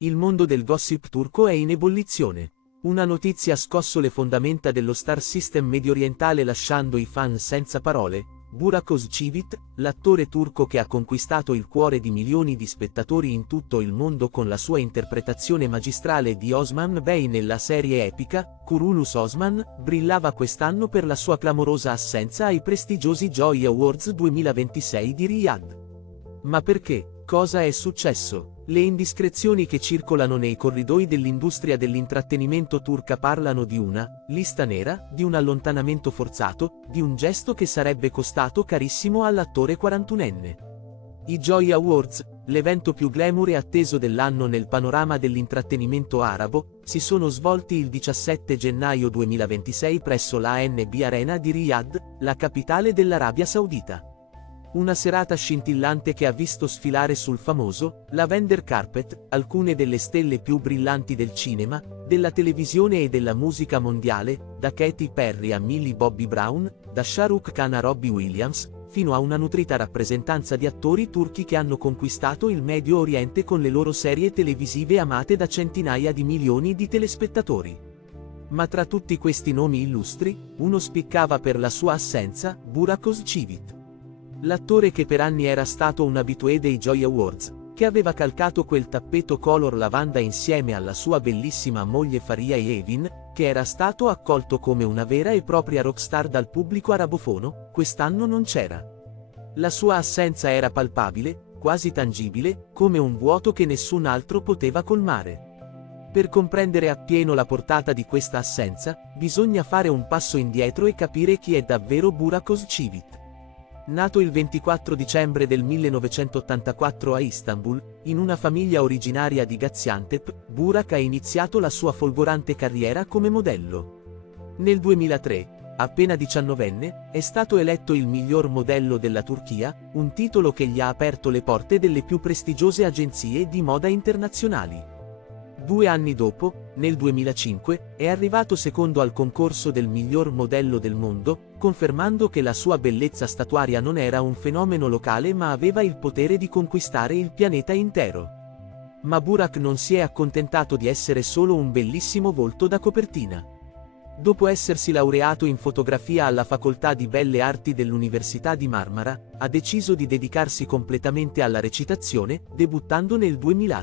Il mondo del gossip turco è in ebollizione. Una notizia ha scosso le fondamenta dello star system mediorientale lasciando i fan senza parole. Burak Özçivit, l'attore turco che ha conquistato il cuore di milioni di spettatori in tutto il mondo con la sua interpretazione magistrale di Osman Bey nella serie epica, Kurulus Osman, brillava quest'anno per la sua clamorosa assenza ai prestigiosi Joy Awards 2026 di Riyadh. Ma perché? Cosa è successo? Le indiscrezioni che circolano nei corridoi dell'industria dell'intrattenimento turca parlano di una lista nera, di un allontanamento forzato, di un gesto che sarebbe costato carissimo all'attore 41enne. I Joy Awards, l'evento più glamour e atteso dell'anno nel panorama dell'intrattenimento arabo, si sono svolti il 17 gennaio 2026 presso la ANB Arena di Riyadh, la capitale dell'Arabia Saudita. Una serata scintillante che ha visto sfilare sul famoso Lavender Carpet alcune delle stelle più brillanti del cinema, della televisione e della musica mondiale, da Katy Perry a Millie Bobby Brown, da Shah Rukh Khan a Robbie Williams, fino a una nutrita rappresentanza di attori turchi che hanno conquistato il Medio Oriente con le loro serie televisive amate da centinaia di milioni di telespettatori. Ma tra tutti questi nomi illustri, uno spiccava per la sua assenza, Burak Özçivit. L'attore che per anni era stato un habitué dei Joy Awards, che aveva calcato quel tappeto color lavanda insieme alla sua bellissima moglie Faria Evin, che era stato accolto come una vera e propria rockstar dal pubblico arabofono, quest'anno non c'era. La sua assenza era palpabile, quasi tangibile, come un vuoto che nessun altro poteva colmare. Per comprendere appieno la portata di questa assenza, bisogna fare un passo indietro e capire chi è davvero Burak Özçivit. Nato il 24 dicembre del 1984 a Istanbul, in una famiglia originaria di Gaziantep, Burak ha iniziato la sua folgorante carriera come modello. Nel 2003, appena 19enne, è stato eletto il miglior modello della Turchia, un titolo che gli ha aperto le porte delle più prestigiose agenzie di moda internazionali. 2 anni dopo, nel 2005, è arrivato secondo al concorso del miglior modello del mondo, confermando che la sua bellezza statuaria non era un fenomeno locale ma aveva il potere di conquistare il pianeta intero. Ma Burak non si è accontentato di essere solo un bellissimo volto da copertina. Dopo essersi laureato in fotografia alla Facoltà di Belle Arti dell'Università di Marmara, ha deciso di dedicarsi completamente alla recitazione, debuttando nel 2000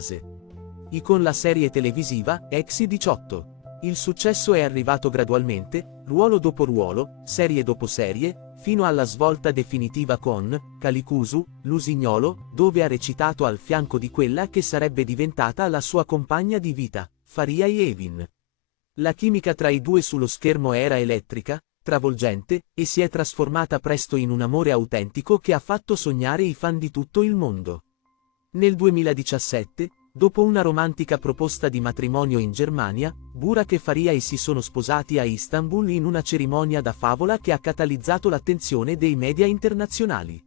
con la serie televisiva Exi 18. Il successo è arrivato gradualmente, ruolo dopo ruolo, serie dopo serie, fino alla svolta definitiva con Kalikuzu, L'Usignolo, dove ha recitato al fianco di quella che sarebbe diventata la sua compagna di vita, Faria Evin. La chimica tra i due sullo schermo era elettrica, travolgente, e si è trasformata presto in un amore autentico che ha fatto sognare i fan di tutto il mondo. Nel 2017, dopo una romantica proposta di matrimonio in Germania, Burak e Faria si sono sposati a Istanbul in una cerimonia da favola che ha catalizzato l'attenzione dei media internazionali.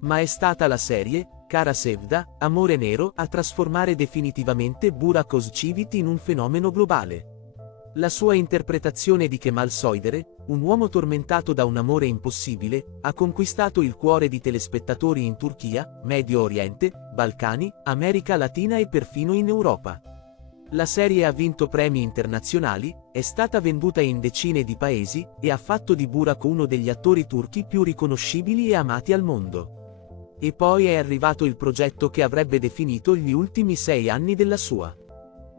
Ma è stata la serie, Kara Sevda, Amore Nero, a trasformare definitivamente Burak Özçivit in un fenomeno globale. La sua interpretazione di Kemal Soydere, un uomo tormentato da un amore impossibile, ha conquistato il cuore di telespettatori in Turchia, Medio Oriente, Balcani, America Latina e perfino in Europa. La serie ha vinto premi internazionali, è stata venduta in decine di paesi, e ha fatto di Burak uno degli attori turchi più riconoscibili e amati al mondo. E poi è arrivato il progetto che avrebbe definito gli ultimi 6 anni della sua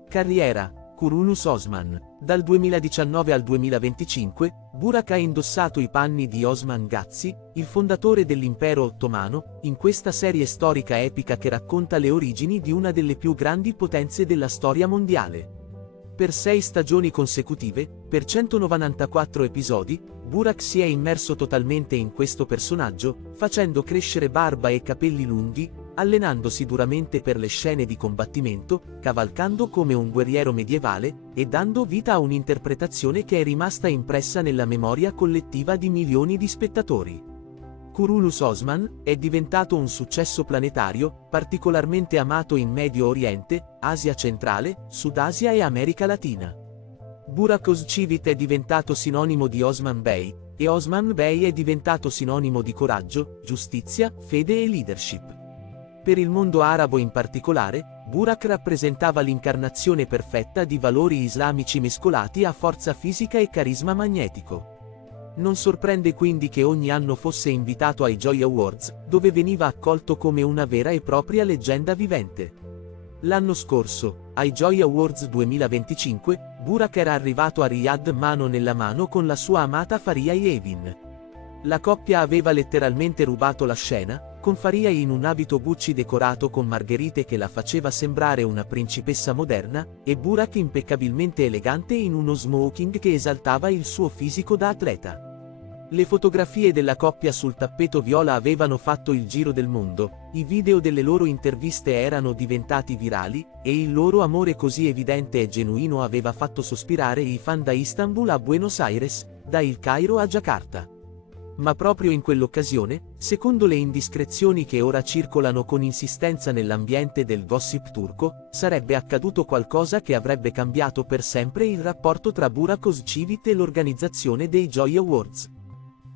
carriera, Kurulus Osman. Dal 2019 al 2025, Burak ha indossato i panni di Osman Gazi, il fondatore dell'impero ottomano, in questa serie storica epica che racconta le origini di una delle più grandi potenze della storia mondiale. Per 6 stagioni consecutive, per 194 episodi, Burak si è immerso totalmente in questo personaggio, facendo crescere barba e capelli lunghi, allenandosi duramente per le scene di combattimento, cavalcando come un guerriero medievale, e dando vita a un'interpretazione che è rimasta impressa nella memoria collettiva di milioni di spettatori. Kurulus Osman è diventato un successo planetario, particolarmente amato in Medio Oriente, Asia centrale, Sud Asia e America Latina. Burak Özçivit è diventato sinonimo di Osman Bey, e Osman Bey è diventato sinonimo di coraggio, giustizia, fede e leadership. Per il mondo arabo in particolare, Burak rappresentava l'incarnazione perfetta di valori islamici mescolati a forza fisica e carisma magnetico. Non sorprende quindi che ogni anno fosse invitato ai Joy Awards, dove veniva accolto come una vera e propria leggenda vivente. L'anno scorso, ai Joy Awards 2025, Burak era arrivato a Riyadh mano nella mano con la sua amata Faria Yevin. La coppia aveva letteralmente rubato la scena, con Faria in un abito Gucci decorato con margherite che la faceva sembrare una principessa moderna, e Burak impeccabilmente elegante in uno smoking che esaltava il suo fisico da atleta. Le fotografie della coppia sul tappeto viola avevano fatto il giro del mondo, i video delle loro interviste erano diventati virali, e il loro amore così evidente e genuino aveva fatto sospirare i fan da Istanbul a Buenos Aires, da Il Cairo a Giacarta. Ma proprio in quell'occasione, secondo le indiscrezioni che ora circolano con insistenza nell'ambiente del gossip turco, sarebbe accaduto qualcosa che avrebbe cambiato per sempre il rapporto tra Burak Özçivit e l'organizzazione dei Joy Awards.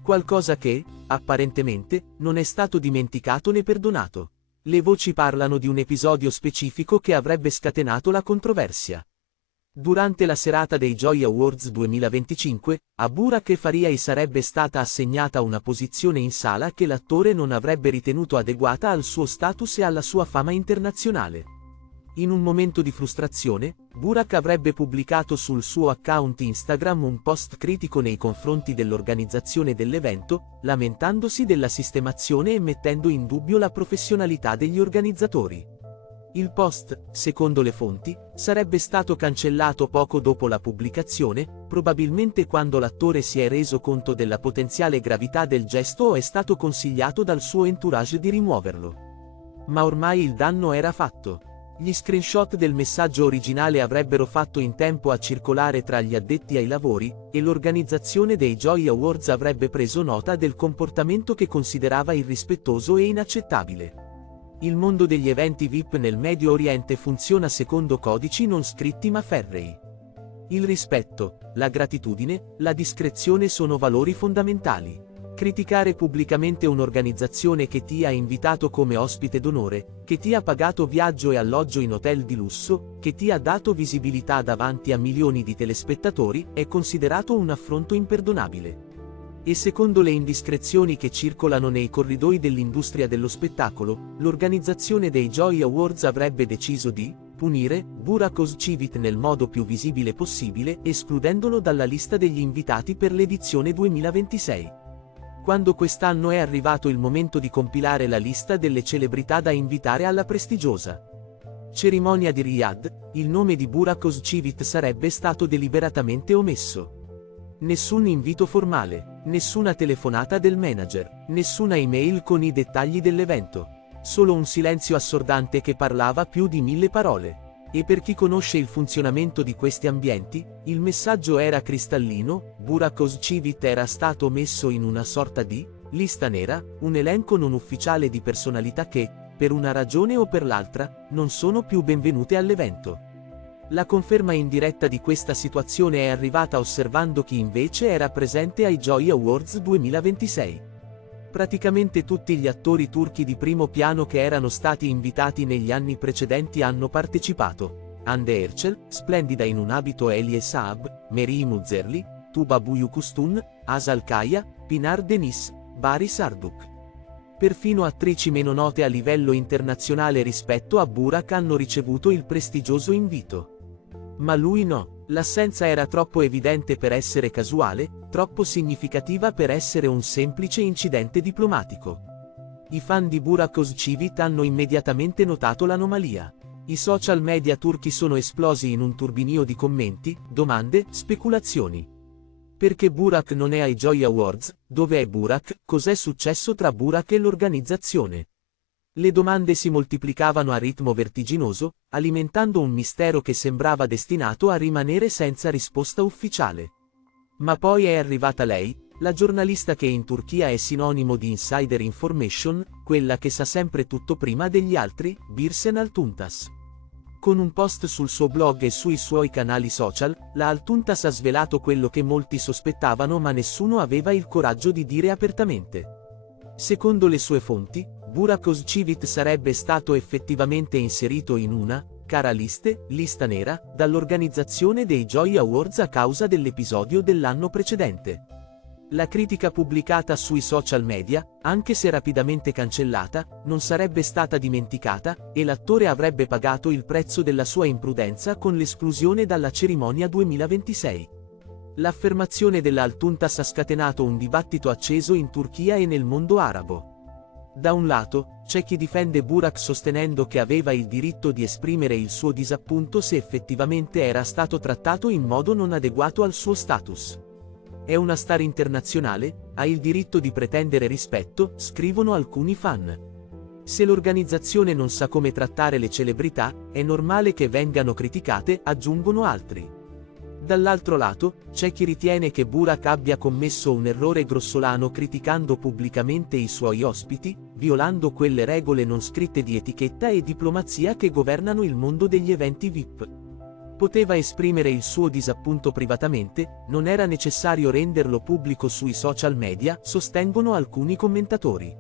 Qualcosa che, apparentemente, non è stato dimenticato né perdonato. Le voci parlano di un episodio specifico che avrebbe scatenato la controversia. Durante la serata dei Joy Awards 2025, a Burak e Faria sarebbe stata assegnata una posizione in sala che l'attore non avrebbe ritenuto adeguata al suo status e alla sua fama internazionale. In un momento di frustrazione, Burak avrebbe pubblicato sul suo account Instagram un post critico nei confronti dell'organizzazione dell'evento, lamentandosi della sistemazione e mettendo in dubbio la professionalità degli organizzatori. Il post, secondo le fonti, sarebbe stato cancellato poco dopo la pubblicazione, probabilmente quando l'attore si è reso conto della potenziale gravità del gesto o è stato consigliato dal suo entourage di rimuoverlo. Ma ormai il danno era fatto. Gli screenshot del messaggio originale avrebbero fatto in tempo a circolare tra gli addetti ai lavori, e l'organizzazione dei Joy Awards avrebbe preso nota del comportamento che considerava irrispettoso e inaccettabile. Il mondo degli eventi VIP nel Medio Oriente funziona secondo codici non scritti ma ferrei. Il rispetto, la gratitudine, la discrezione sono valori fondamentali. Criticare pubblicamente un'organizzazione che ti ha invitato come ospite d'onore, che ti ha pagato viaggio e alloggio in hotel di lusso, che ti ha dato visibilità davanti a milioni di telespettatori, è considerato un affronto imperdonabile. E secondo le indiscrezioni che circolano nei corridoi dell'industria dello spettacolo, l'organizzazione dei Joy Awards avrebbe deciso di punire Burak Özçivit nel modo più visibile possibile, escludendolo dalla lista degli invitati per l'edizione 2026. Quando quest'anno è arrivato il momento di compilare la lista delle celebrità da invitare alla prestigiosa cerimonia di Riyadh, il nome di Burak Özçivit sarebbe stato deliberatamente omesso. Nessun invito formale, nessuna telefonata del manager, nessuna email con i dettagli dell'evento. Solo un silenzio assordante che parlava più di 1000 parole. E per chi conosce il funzionamento di questi ambienti, il messaggio era cristallino: Burak Özçivit era stato messo in una sorta di lista nera, un elenco non ufficiale di personalità che, per una ragione o per l'altra, non sono più benvenute all'evento. La conferma indiretta di questa situazione è arrivata osservando chi invece era presente ai Joy Awards 2026. Praticamente tutti gli attori turchi di primo piano che erano stati invitati negli anni precedenti hanno partecipato. Hande Erçel, splendida in un abito Elie Saab, Meryem Uzerli, Tuba Büyüküstün, Asal Kaya, Pinar Deniz, Baris Arduç. Perfino attrici meno note a livello internazionale rispetto a Burak hanno ricevuto il prestigioso invito. Ma lui no. L'assenza era troppo evidente per essere casuale, troppo significativa per essere un semplice incidente diplomatico. I fan di Burak Özçivit hanno immediatamente notato l'anomalia. I social media turchi sono esplosi in un turbinio di commenti, domande, speculazioni. Perché Burak non è ai Joy Awards? Dove è Burak? Cos'è successo tra Burak e l'organizzazione? Le domande si moltiplicavano a ritmo vertiginoso, alimentando un mistero che sembrava destinato a rimanere senza risposta ufficiale. Ma poi è arrivata lei, la giornalista che in Turchia è sinonimo di insider information, quella che sa sempre tutto prima degli altri, Birsen Altuntas. Con un post sul suo blog e sui suoi canali social, la Altuntas ha svelato quello che molti sospettavano ma nessuno aveva il coraggio di dire apertamente. Secondo le sue fonti, Burak Özçivit sarebbe stato effettivamente inserito in una cara lista nera dall'organizzazione dei Joy Awards a causa dell'episodio dell'anno precedente. La critica pubblicata sui social media, anche se rapidamente cancellata, non sarebbe stata dimenticata, e l'attore avrebbe pagato il prezzo della sua imprudenza con l'esclusione dalla cerimonia 2026. L'affermazione della Altuntaş ha scatenato un dibattito acceso in Turchia e nel mondo arabo. Da un lato, c'è chi difende Burak sostenendo che aveva il diritto di esprimere il suo disappunto se effettivamente era stato trattato in modo non adeguato al suo status. È una star internazionale, ha il diritto di pretendere rispetto, scrivono alcuni fan. Se l'organizzazione non sa come trattare le celebrità, è normale che vengano criticate, aggiungono altri. Dall'altro lato, c'è chi ritiene che Burak abbia commesso un errore grossolano criticando pubblicamente i suoi ospiti, violando quelle regole non scritte di etichetta e diplomazia che governano il mondo degli eventi VIP. Poteva esprimere il suo disappunto privatamente, non era necessario renderlo pubblico sui social media, sostengono alcuni commentatori.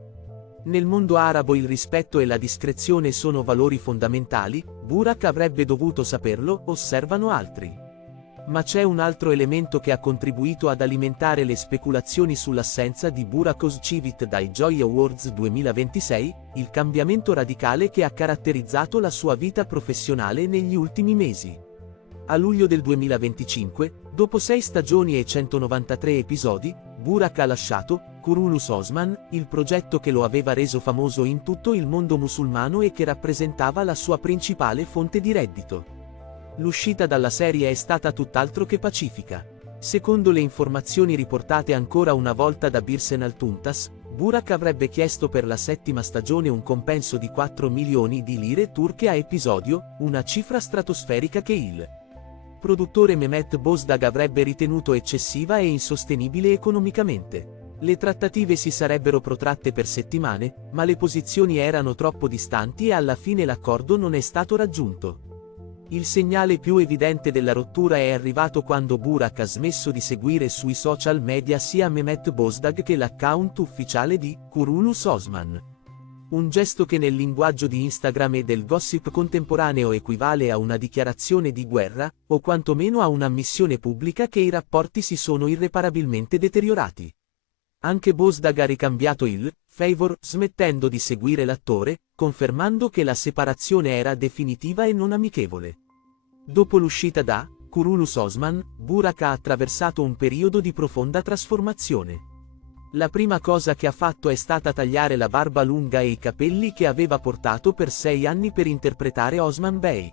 Nel mondo arabo il rispetto e la discrezione sono valori fondamentali, Burak avrebbe dovuto saperlo, osservano altri. Ma c'è un altro elemento che ha contribuito ad alimentare le speculazioni sull'assenza di Burak Özçivit dai Joy Awards 2026, il cambiamento radicale che ha caratterizzato la sua vita professionale negli ultimi mesi. A luglio del 2025, dopo 6 stagioni e 193 episodi, Burak ha lasciato Kuruluş Osman, il progetto che lo aveva reso famoso in tutto il mondo musulmano e che rappresentava la sua principale fonte di reddito. L'uscita dalla serie è stata tutt'altro che pacifica. Secondo le informazioni riportate ancora una volta da Birsen Altuntaş, Burak avrebbe chiesto per la 7ª stagione un compenso di 4 milioni di lire turche a episodio, una cifra stratosferica che il produttore Mehmet Bozdag avrebbe ritenuto eccessiva e insostenibile economicamente. Le trattative si sarebbero protratte per settimane, ma le posizioni erano troppo distanti e alla fine l'accordo non è stato raggiunto. Il segnale più evidente della rottura è arrivato quando Burak ha smesso di seguire sui social media sia Mehmet Bozdag che l'account ufficiale di Kuruluş Osman. Un gesto che nel linguaggio di Instagram e del gossip contemporaneo equivale a una dichiarazione di guerra, o quantomeno a un'ammissione pubblica che i rapporti si sono irreparabilmente deteriorati. Anche Bozdag ha ricambiato il favor, smettendo di seguire l'attore, confermando che la separazione era definitiva e non amichevole. Dopo l'uscita da Kuruluş Osman, Burak ha attraversato un periodo di profonda trasformazione. La prima cosa che ha fatto è stata tagliare la barba lunga e i capelli che aveva portato per 6 anni per interpretare Osman Bey.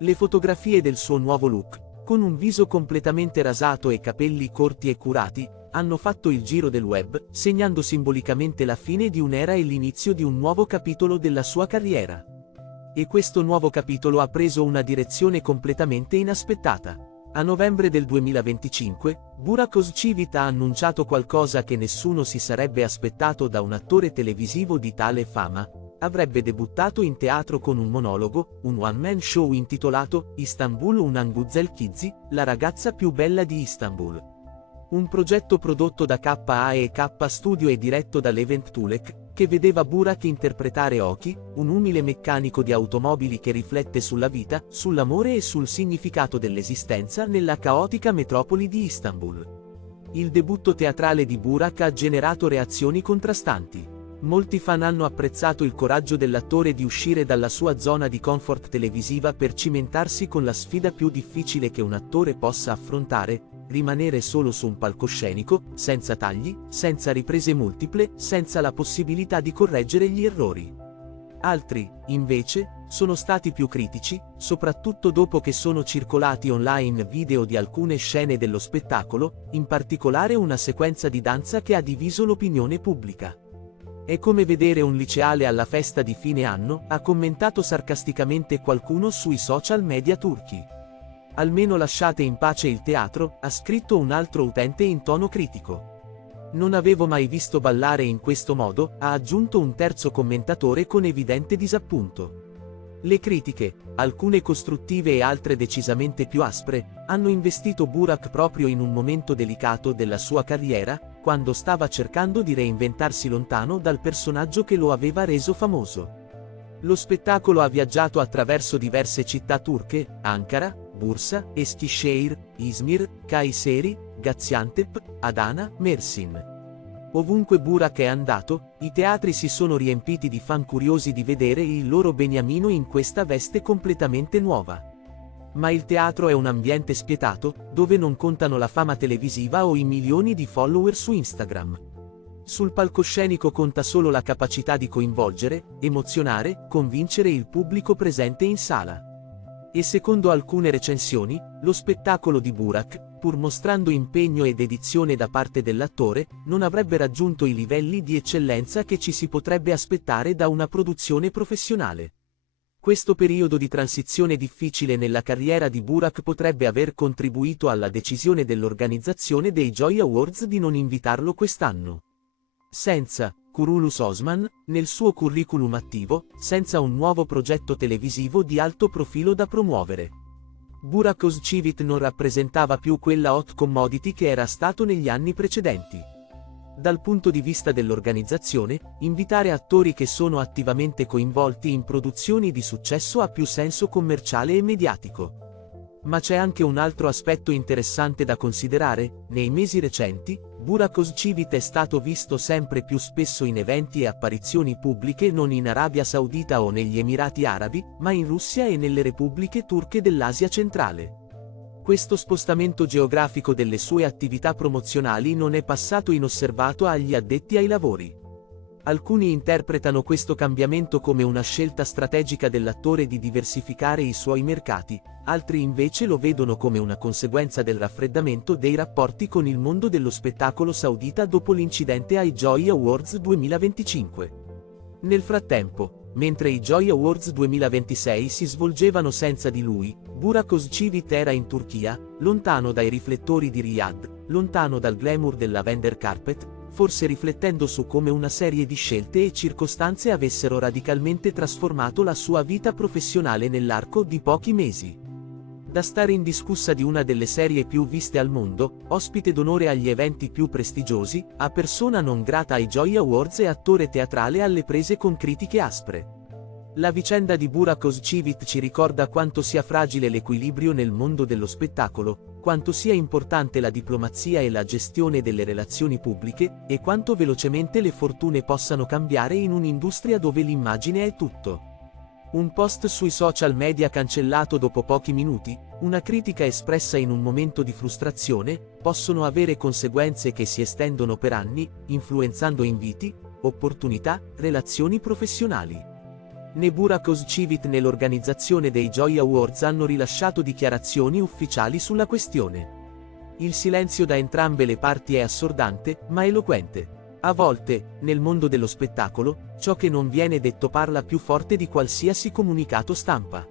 Le fotografie del suo nuovo look, con un viso completamente rasato e capelli corti e curati, hanno fatto il giro del web, segnando simbolicamente la fine di un'era e l'inizio di un nuovo capitolo della sua carriera. E questo nuovo capitolo ha preso una direzione completamente inaspettata. A novembre del 2025, Burak Özçivit ha annunciato qualcosa che nessuno si sarebbe aspettato da un attore televisivo di tale fama. Avrebbe debuttato in teatro con un monologo, un one-man show intitolato Istanbul Unan Güzel Kızı, la ragazza più bella di Istanbul. Un progetto prodotto da K&K Studio e diretto da Levent Tulek, che vedeva Burak interpretare Oki, un umile meccanico di automobili che riflette sulla vita, sull'amore e sul significato dell'esistenza nella caotica metropoli di Istanbul. Il debutto teatrale di Burak ha generato reazioni contrastanti. Molti fan hanno apprezzato il coraggio dell'attore di uscire dalla sua zona di comfort televisiva per cimentarsi con la sfida più difficile che un attore possa affrontare: rimanere solo su un palcoscenico, senza tagli, senza riprese multiple, senza la possibilità di correggere gli errori. Altri, invece, sono stati più critici, soprattutto dopo che sono circolati online video di alcune scene dello spettacolo, in particolare una sequenza di danza che ha diviso l'opinione pubblica. È come vedere un liceale alla festa di fine anno, ha commentato sarcasticamente qualcuno sui social media turchi. Almeno lasciate in pace il teatro, ha scritto un altro utente in tono critico. Non avevo mai visto ballare in questo modo, ha aggiunto un terzo commentatore con evidente disappunto. Le critiche, alcune costruttive e altre decisamente più aspre, hanno investito Burak proprio in un momento delicato della sua carriera, quando stava cercando di reinventarsi lontano dal personaggio che lo aveva reso famoso. Lo spettacolo ha viaggiato attraverso diverse città turche: Ankara, Bursa, Eskişehir, Izmir, Kayseri, Gaziantep, Adana, Mersin. Ovunque Burak è andato, i teatri si sono riempiti di fan curiosi di vedere il loro beniamino in questa veste completamente nuova. Ma il teatro è un ambiente spietato, dove non contano la fama televisiva o i milioni di follower su Instagram. Sul palcoscenico conta solo la capacità di coinvolgere, emozionare, convincere il pubblico presente in sala. E secondo alcune recensioni, lo spettacolo di Burak, pur mostrando impegno e dedizione da parte dell'attore, non avrebbe raggiunto i livelli di eccellenza che ci si potrebbe aspettare da una produzione professionale. Questo periodo di transizione difficile nella carriera di Burak potrebbe aver contribuito alla decisione dell'organizzazione dei Joy Awards di non invitarlo quest'anno. Senza Kurulus Osman, nel suo curriculum attivo, senza un nuovo progetto televisivo di alto profilo da promuovere. Burak Özçivit non rappresentava più quella hot commodity che era stato negli anni precedenti. Dal punto di vista dell'organizzazione, invitare attori che sono attivamente coinvolti in produzioni di successo ha più senso commerciale e mediatico. Ma c'è anche un altro aspetto interessante da considerare: nei mesi recenti, Burak Özçivit è stato visto sempre più spesso in eventi e apparizioni pubbliche non in Arabia Saudita o negli Emirati Arabi, ma in Russia e nelle repubbliche turche dell'Asia centrale. Questo spostamento geografico delle sue attività promozionali non è passato inosservato agli addetti ai lavori. Alcuni interpretano questo cambiamento come una scelta strategica dell'attore di diversificare i suoi mercati, altri invece lo vedono come una conseguenza del raffreddamento dei rapporti con il mondo dello spettacolo saudita dopo l'incidente ai Joy Awards 2025. Nel frattempo, mentre i Joy Awards 2026 si svolgevano senza di lui, Burak Özçivit era in Turchia, lontano dai riflettori di Riyadh, lontano dal glamour della Lavender Carpet, forse riflettendo su come una serie di scelte e circostanze avessero radicalmente trasformato la sua vita professionale nell'arco di pochi mesi. Da stare indiscussa di una delle serie più viste al mondo, ospite d'onore agli eventi più prestigiosi, a persona non grata ai Joy Awards e attore teatrale alle prese con critiche aspre. La vicenda di Burak Özçivit ci ricorda quanto sia fragile l'equilibrio nel mondo dello spettacolo, quanto sia importante la diplomazia e la gestione delle relazioni pubbliche, e quanto velocemente le fortune possano cambiare in un'industria dove l'immagine è tutto. Un post sui social media cancellato dopo pochi minuti, una critica espressa in un momento di frustrazione, possono avere conseguenze che si estendono per anni, influenzando inviti, opportunità, relazioni professionali. Né Burak Özçivit né l'organizzazione dei Joy Awards hanno rilasciato dichiarazioni ufficiali sulla questione. Il silenzio da entrambe le parti è assordante, ma eloquente. A volte, nel mondo dello spettacolo, ciò che non viene detto parla più forte di qualsiasi comunicato stampa.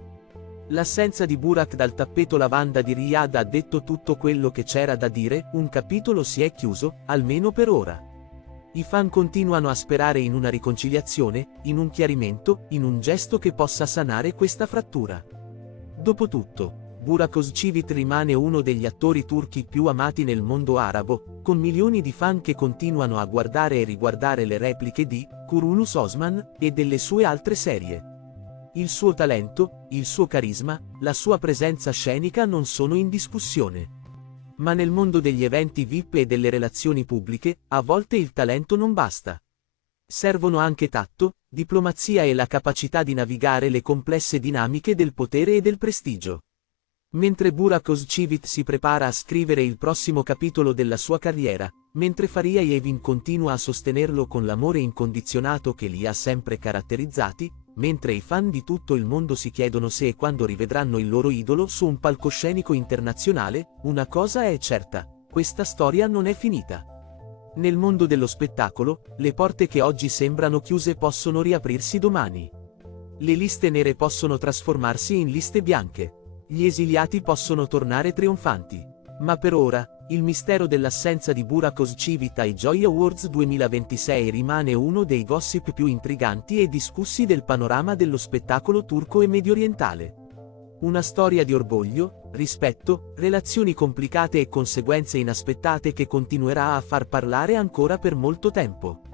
L'assenza di Burak dal tappeto lavanda di Riyadh ha detto tutto quello che c'era da dire: un capitolo si è chiuso, almeno per ora. I fan continuano a sperare in una riconciliazione, in un chiarimento, in un gesto che possa sanare questa frattura. Dopotutto, Burak Özçivit rimane uno degli attori turchi più amati nel mondo arabo, con milioni di fan che continuano a guardare e riguardare le repliche di Kurulus Osman e delle sue altre serie. Il suo talento, il suo carisma, la sua presenza scenica non sono in discussione. Ma nel mondo degli eventi VIP e delle relazioni pubbliche, a volte il talento non basta. Servono anche tatto, diplomazia e la capacità di navigare le complesse dinamiche del potere e del prestigio. Mentre Burak Özçivit si prepara a scrivere il prossimo capitolo della sua carriera, mentre Faria Yevin continua a sostenerlo con l'amore incondizionato che li ha sempre caratterizzati, mentre i fan di tutto il mondo si chiedono se e quando rivedranno il loro idolo su un palcoscenico internazionale, una cosa è certa: questa storia non è finita. Nel mondo dello spettacolo, le porte che oggi sembrano chiuse possono riaprirsi domani. Le liste nere possono trasformarsi in liste bianche. Gli esiliati possono tornare trionfanti. Ma per ora, il mistero dell'assenza di Burak Özçivit ai Joy Awards 2026 rimane uno dei gossip più intriganti e discussi del panorama dello spettacolo turco e mediorientale. Una storia di orgoglio, rispetto, relazioni complicate e conseguenze inaspettate che continuerà a far parlare ancora per molto tempo.